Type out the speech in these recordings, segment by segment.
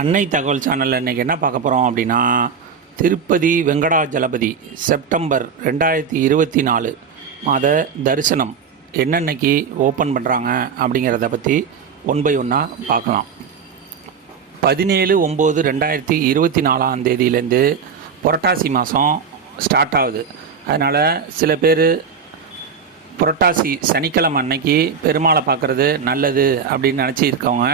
அன்னை தகவல் சேனலில் இன்றைக்கி என்ன பார்க்க போகிறோம் அப்படின்னா, திருப்பதி வெங்கடாஜலபதி செப்டம்பர் 2024 மாத தரிசனம் என்னன்னைக்கு ஓப்பன் பண்ணுறாங்க அப்படிங்கிறத பற்றி ஒன் பை ஒன்னாக பார்க்கலாம். 17/9/2024 தேதியிலேருந்து புரட்டாசி மாதம் ஸ்டார்ட் ஆகுது. அதனால் சில பேர் புரட்டாசி சனிக்கிழமை அன்னைக்கு பெருமாளை பார்க்குறது நல்லது அப்படின்னு நினச்சிருக்கவங்க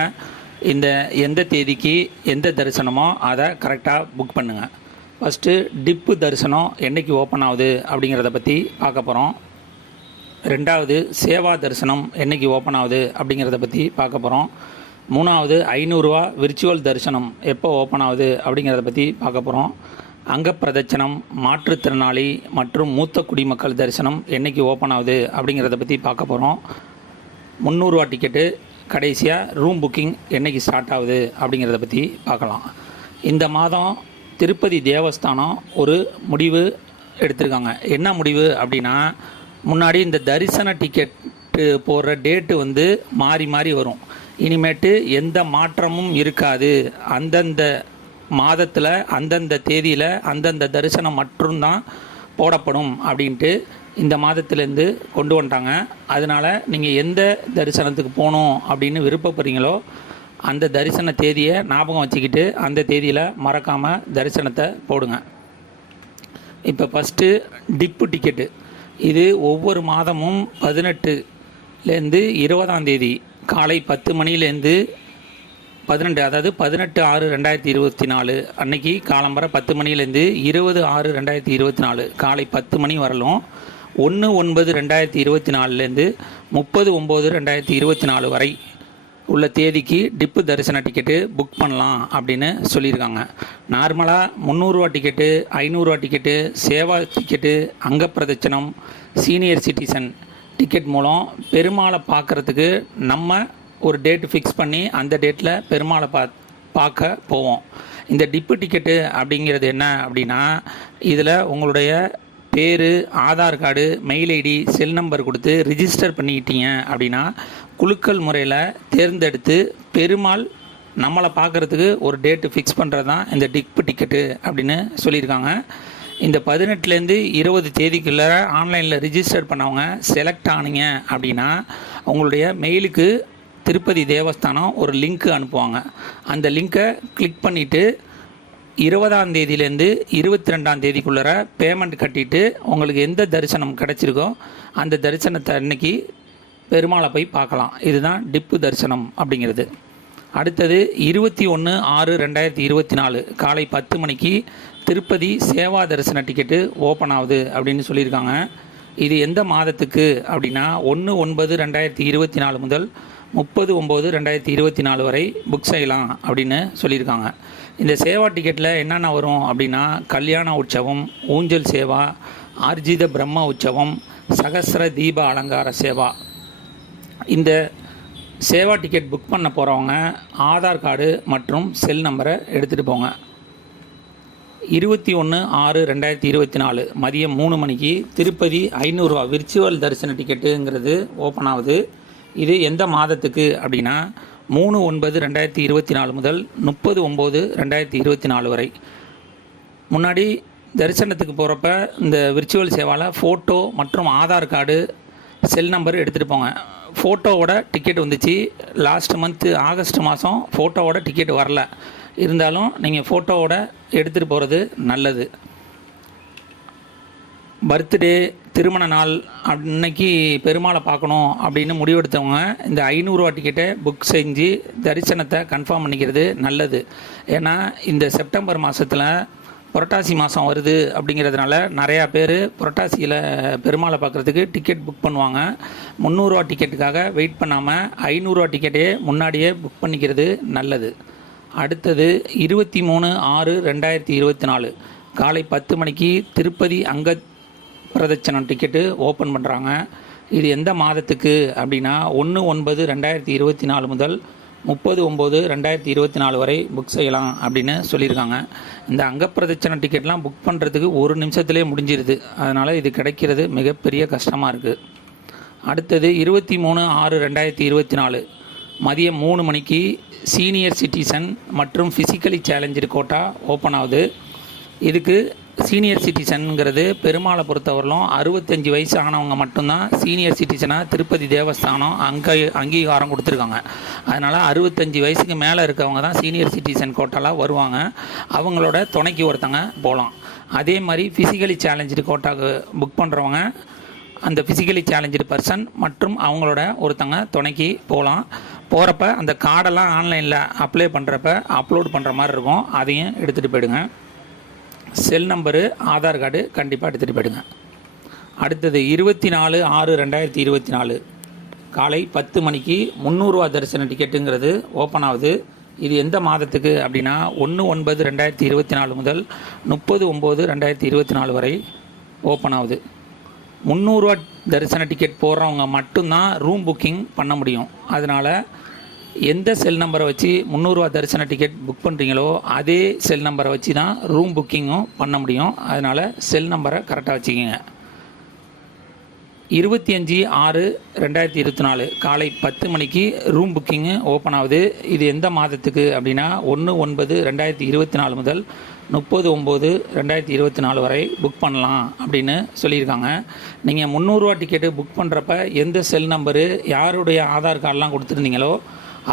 இந்த எந்த தேதிக்கு எந்த தரிசனமோ அதை கரெக்டாக புக் பண்ணுங்கள். ஃபஸ்ட்டு டிப்பு தரிசனம் என்றைக்கு ஓப்பன் ஆகுது அப்படிங்கிறத பற்றி பார்க்க போகிறோம். ரெண்டாவது சேவா தரிசனம் என்றைக்கு ஓப்பன் ஆகுது அப்படிங்கிறத பற்றி பார்க்க போகிறோம். மூணாவது 500 ரூபா விர்ச்சுவல் தரிசனம் எப்போ ஓப்பன் ஆகுது அப்படிங்கிறத பற்றி பார்க்க போகிறோம். அங்கப்பிரதட்சணம், மாற்றுத்திறனாளி மற்றும் மூத்த குடிமக்கள் தரிசனம் என்றைக்கு ஓப்பன் ஆகுது அப்படிங்கிறத பற்றி பார்க்க போகிறோம். 300 ரூபா டிக்கெட்டு கடைசியாக ரூம் புக்கிங் என்றைக்கு ஸ்டார்ட் ஆகுது அப்படிங்கிறத பற்றி பார்க்கலாம். இந்த மாதம் திருப்பதி தேவஸ்தானம் ஒரு முடிவு எடுத்திருக்காங்க. என்ன முடிவு அப்படின்னா, முன்னாடி இந்த தரிசன டிக்கெட்டு போடுற டேட்டு மாறி மாறி வரும். இனிமேட்டு எந்த மாற்றமும் இருக்காது. அந்தந்த மாதத்தில் அந்தந்த தேதியில் அந்தந்த தரிசனம் மட்டும்தான் போடப்படும் அப்படின்ட்டு இந்த மாதத்துலேருந்து கொண்டு வந்துட்டாங்க. அதனால் நீங்கள் எந்த தரிசனத்துக்கு போகணும் அப்படின்னு விருப்பப்படுறீங்களோ அந்த தரிசன தேதியை ஞாபகம் வச்சுக்கிட்டு அந்த தேதியில் மறக்காமல் தரிசனத்தை போடுங்க. இப்போ ஃபஸ்ட்டு டிப்பு டிக்கெட்டு. இது ஒவ்வொரு மாதமும் 18லேருந்து 20ஆம் தேதி காலை 10 மணிலேருந்து 12, அதாவது 18/6/2024 அன்னைக்கு காலம்பரை 10 மணிலேருந்து 20/6/2024 காலை 10 மணி வரலும், 1/9/2024லேருந்து 30/9/2024 வரை உள்ள தேதிக்கு டிப்பு தரிசன டிக்கெட்டு புக் பண்ணலாம் அப்படின்னு சொல்லியிருக்காங்க. நார்மலாக 300 ரூபா டிக்கெட்டு, 500 ரூபா டிக்கெட்டு, சேவா டிக்கெட்டு, அங்கப்பிரதட்சணம், சீனியர் சிட்டிசன் டிக்கெட் மூலம் பெருமாளை பார்க்குறதுக்கு நம்ம ஒரு டேட்டு ஃபிக்ஸ் பண்ணி அந்த டேட்டில் பெருமாளை பார்க்க போவோம். இந்த டிப்பு டிக்கெட்டு அப்படிங்கிறது என்ன அப்படின்னா, இதில் உங்களுடைய பேர், Aadhaar card, mail ID, cell number கொடுத்து ரிஜிஸ்டர் பண்ணிக்கிட்டீங்க அப்படின்னா குலுக்கல் முறையில் தேர்ந்தெடுத்து பெருமாள் நம்மளை பார்க்குறதுக்கு ஒரு டேட்டு ஃபிக்ஸ் பண்ணுறது தான் இந்த டிப்பு டிக்கெட்டு அப்படின்னு சொல்லியிருக்காங்க. இந்த 18லேருந்து 20 தேதிக்குள்ளே ஆன்லைனில் ரிஜிஸ்டர் பண்ணவங்க செலக்ட் ஆனீங்க அப்படின்னா உங்களுடைய மெயிலுக்கு திருப்பதி தேவஸ்தானம் ஒரு லிங்க்கு அனுப்புவாங்க. அந்த லிங்க்கை கிளிக் பண்ணிவிட்டு 20ஆம் தேதியிலேருந்து 22ஆம் தேதிக்குள்ளே பேமெண்ட் கட்டிட்டு உங்களுக்கு எந்த தரிசனம் கிடச்சிருக்கோ அந்த தரிசனத்தை அன்னைக்கு பெருமாளை போய் பார்க்கலாம். இதுதான் டிப்பு தரிசனம் அப்படிங்கிறது. அடுத்தது 21/6/2024 காலை 10 மணிக்கு திருப்பதி சேவா தரிசன டிக்கெட்டு ஓப்பன் ஆகுது அப்படின்னு சொல்லியிருக்காங்க. இது எந்த மாதத்துக்கு அப்படின்னா 1/9/2024 முதல் 30/9/2024 வரை புக் செய்யலாம் அப்படின்னு சொல்லியிருக்காங்க. இந்த சேவா டிக்கெட்டில் என்னென்ன வரும் அப்படின்னா, கல்யாண உற்சவம், ஊஞ்சல் சேவா, ஆர்ஜித பிரம்ம உற்சவம், சகஸ்ர தீப அலங்கார சேவா. இந்த சேவா டிக்கெட் புக் பண்ண போகிறவங்க ஆதார் கார்டு மற்றும் செல் நம்பரை எடுத்துகிட்டு போங்க. 21/6/2024 மதியம் 3 மணிக்கு திருப்பதி 500 ரூபா விர்ச்சுவல் தரிசன டிக்கெட்டுங்கிறது ஓப்பன் ஆகுது. இது எந்த மாதத்துக்கு அப்படின்னா 3/9/2024 முதல் 30/9/2024 வரை. முன்னாடி தரிசனத்துக்கு போகிறப்ப இந்த விர்ச்சுவல் சேவாவில் ஃபோட்டோ மற்றும் ஆதார் கார்டு, செல் நம்பர் எடுத்துகிட்டு போங்க. ஃபோட்டோவோட டிக்கெட் வந்துச்சு. லாஸ்ட் மந்த்து ஆகஸ்ட் மாதம் ஃபோட்டோவோட டிக்கெட் வரல. இருந்தாலும் நீங்கள் ஃபோட்டோவோட எடுத்துகிட்டு போகிறது நல்லது. பர்த்டே, திருமண நாள் அன்னைக்கு பெருமாளை பார்க்கணும் அப்படின்னு முடிவெடுத்தவங்க இந்த 500 ரூபா டிக்கெட்டை புக் செஞ்சு தரிசனத்தை கன்ஃபார்ம் பண்ணிக்கிறது நல்லது. ஏன்னா இந்த செப்டம்பர் மாதத்தில் புரட்டாசி மாதம் வருது அப்படிங்கிறதுனால நிறையா பேர் புரட்டாசியில் பெருமாளை பார்க்குறதுக்கு டிக்கெட் புக் பண்ணுவாங்க. 300 ரூபா டிக்கெட்டுக்காக வெயிட் பண்ணாமல் 500 ரூபா டிக்கெட்டே முன்னாடியே புக் பண்ணிக்கிறது நல்லது. அடுத்தது 23/6/2024 காலை 10 மணிக்கு திருப்பதி பிரதட்சணம் டிக்கெட்டு ஓப்பன் பண்ணுறாங்க. இது எந்த மாதத்துக்கு அப்படின்னா 1/9/2024 முதல் 30/9/2024 வரை புக் செய்யலாம் அப்படின்னு சொல்லியிருக்காங்க. இந்த அங்கப்பிரதட்சண டிக்கெட்லாம் புக் பண்ணுறதுக்கு ஒரு நிமிஷத்துலேயே முடிஞ்சிருது. அதனால் இது கிடைக்கிறது மிகப்பெரிய கஷ்டமாக இருக்குது. அடுத்தது 23/6/2024 மதியம் 3 மணிக்கு சீனியர் சிட்டிசன் மற்றும் ஃபிசிக்கலி சேலஞ்சு கோட்டா ஓப்பன் ஆகுது. இதுக்கு சீனியர் சிட்டிசனுங்கிறது பெருமாளை பொறுத்தவரையிலும் 65 வயசு ஆனவங்க மட்டும்தான் சீனியர் சிட்டிசனாக திருப்பதி தேவஸ்தானம் அங்கீகாரம் கொடுத்துருக்காங்க. அதனால் 65 வயசுக்கு மேலே இருக்கவங்க தான் சீனியர் சிட்டிசன் கோட்டாவில் வருவாங்க. அவங்களோட துணைக்கு ஒருத்தங்க போகலாம். அதே மாதிரி ஃபிசிக்கலி சேலஞ்சு கோட்டாவுக்கு புக் பண்ணுறவங்க அந்த ஃபிசிக்கலி சேலஞ்சு பர்சன் மற்றும் அவங்களோட ஒருத்தங்க துணைக்கு போகலாம். போகிறப்ப அந்த கார்டெல்லாம் ஆன்லைனில் அப்ளை பண்ணுறப்ப அப்லோட் பண்ணுற மாதிரி இருக்கும். அதையும் எடுத்துகிட்டு போயிடுங்க. செல் நம்பரு, ஆதார் கார்டு கண்டிப்பாக எடுத்துகிட்டு போயிடுங்க. அடுத்தது 24/6/2024 காலை 10 மணிக்கு 300 ரூபா தரிசன டிக்கெட்டுங்கிறது ஓப்பன் ஆகுது. இது எந்த மாதத்துக்கு அப்படின்னா 1/9/2024 முதல் 30/9/2024 வரை ஓப்பன் ஆகுது. 300 ரூபா தரிசன டிக்கெட் போடுறவங்க மட்டும்தான் ரூம் புக்கிங் பண்ண முடியும். அதனால் எந்த செல் நம்பரை வச்சு 300 ரூபா தரிசன டிக்கெட் புக் பண்ணுறீங்களோ அதே செல் நம்பரை வச்சு தான் ரூம் புக்கிங்கும் பண்ண முடியும். அதனால் செல் நம்பரை கரெக்டாக வச்சுக்கோங்க. 25/6/2024 காலை 10 மணிக்கு ரூம் புக்கிங்கு ஓப்பன் ஆகுது. இது எந்த மாதத்துக்கு அப்படின்னா 1/9/2024 முதல் 30/9/2024 வரை புக் பண்ணலாம் அப்படின்னு சொல்லியிருக்காங்க. நீங்கள் 300 ரூபா டிக்கெட்டு புக் பண்ணுறப்ப எந்த செல் நம்பரு யாருடைய ஆதார் கார்டெலாம் கொடுத்துருந்தீங்களோ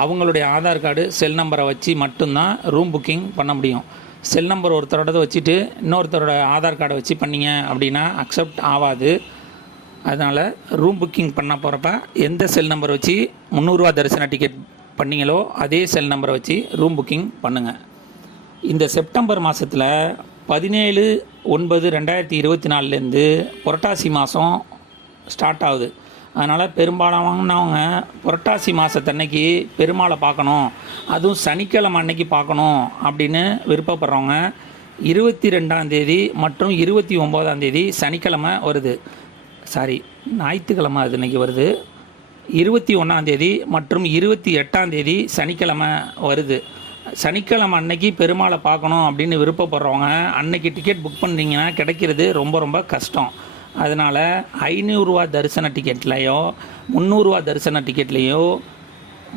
அவங்களுடைய ஆதார் கார்டு செல் நம்பரை வச்சு மட்டும்தான் ரூம் புக்கிங் பண்ண முடியும். செல் நம்பர் ஒருத்தரோட வச்சுட்டு இன்னொருத்தரோட ஆதார் கார்டை வச்சு பண்ணிங்க அப்படின்னா அக்செப்ட் ஆகாது. அதனால் ரூம் புக்கிங் பண்ண போகிறப்ப எந்த செல் நம்பரை வச்சு 300 ரூபா தரிசன டிக்கெட் பண்ணிங்களோ அதே செல் நம்பரை வச்சு ரூம் புக்கிங் பண்ணுங்கள். இந்த செப்டம்பர் மாதத்தில் 17/9/2024 புரட்டாசி மாதம் ஸ்டார்ட் ஆகுது. அதனால் பெரும்பாலானவங்க புரட்டாசி மாதத்தன்னைக்கு பெருமாளை பார்க்கணும், அதுவும் சனிக்கிழமை அன்னைக்கு பார்க்கணும் அப்படின்னு விருப்பப்படுறவங்க 22ஆம் தேதி மற்றும் 29ஆம் தேதி சனிக்கிழமை வருது. ஞாயிற்றுக்கிழமை அது இன்றைக்கி வருது. 21ஆம் தேதி மற்றும் 28ஆம் தேதி சனிக்கிழமை வருது. சனிக்கிழமை அன்னைக்கு பெருமாளை பார்க்கணும் அப்படின்னு விருப்பப்படுறவங்க அன்னைக்கு டிக்கெட் புக் பண்ணிங்கன்னா கிடைக்கிறது ரொம்ப ரொம்ப கஷ்டம். அதனால் 500 ரூபா தரிசன டிக்கெட்லையோ 300 ரூபா தரிசன டிக்கெட்லேயோ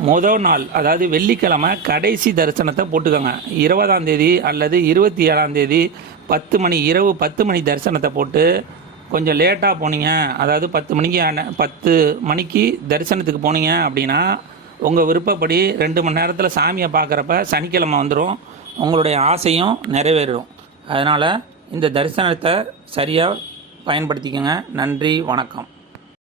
முதல் நாள் அதாவது வெள்ளிக்கிழமை கடைசி தரிசனத்தை போட்டுக்கோங்க. 20ஆம் தேதி அல்லது 27ஆம் தேதி 10 மணி இரவு 10 மணி தரிசனத்தை போட்டு கொஞ்சம் லேட்டாக போனீங்க, அதாவது 10 மணிக்கு தரிசனத்துக்கு போனீங்க அப்படின்னா உங்கள் விருப்பப்படி 2 மணி நேரத்தில் சாமியை பார்க்குறப்ப சனிக்கிழமை வந்துடும். உங்களுடைய ஆசையும் நிறைவேறும். அதனால் இந்த தரிசனத்தை சரியாக பயன்படுத்திக்கங்க. நன்றி, வணக்கம்.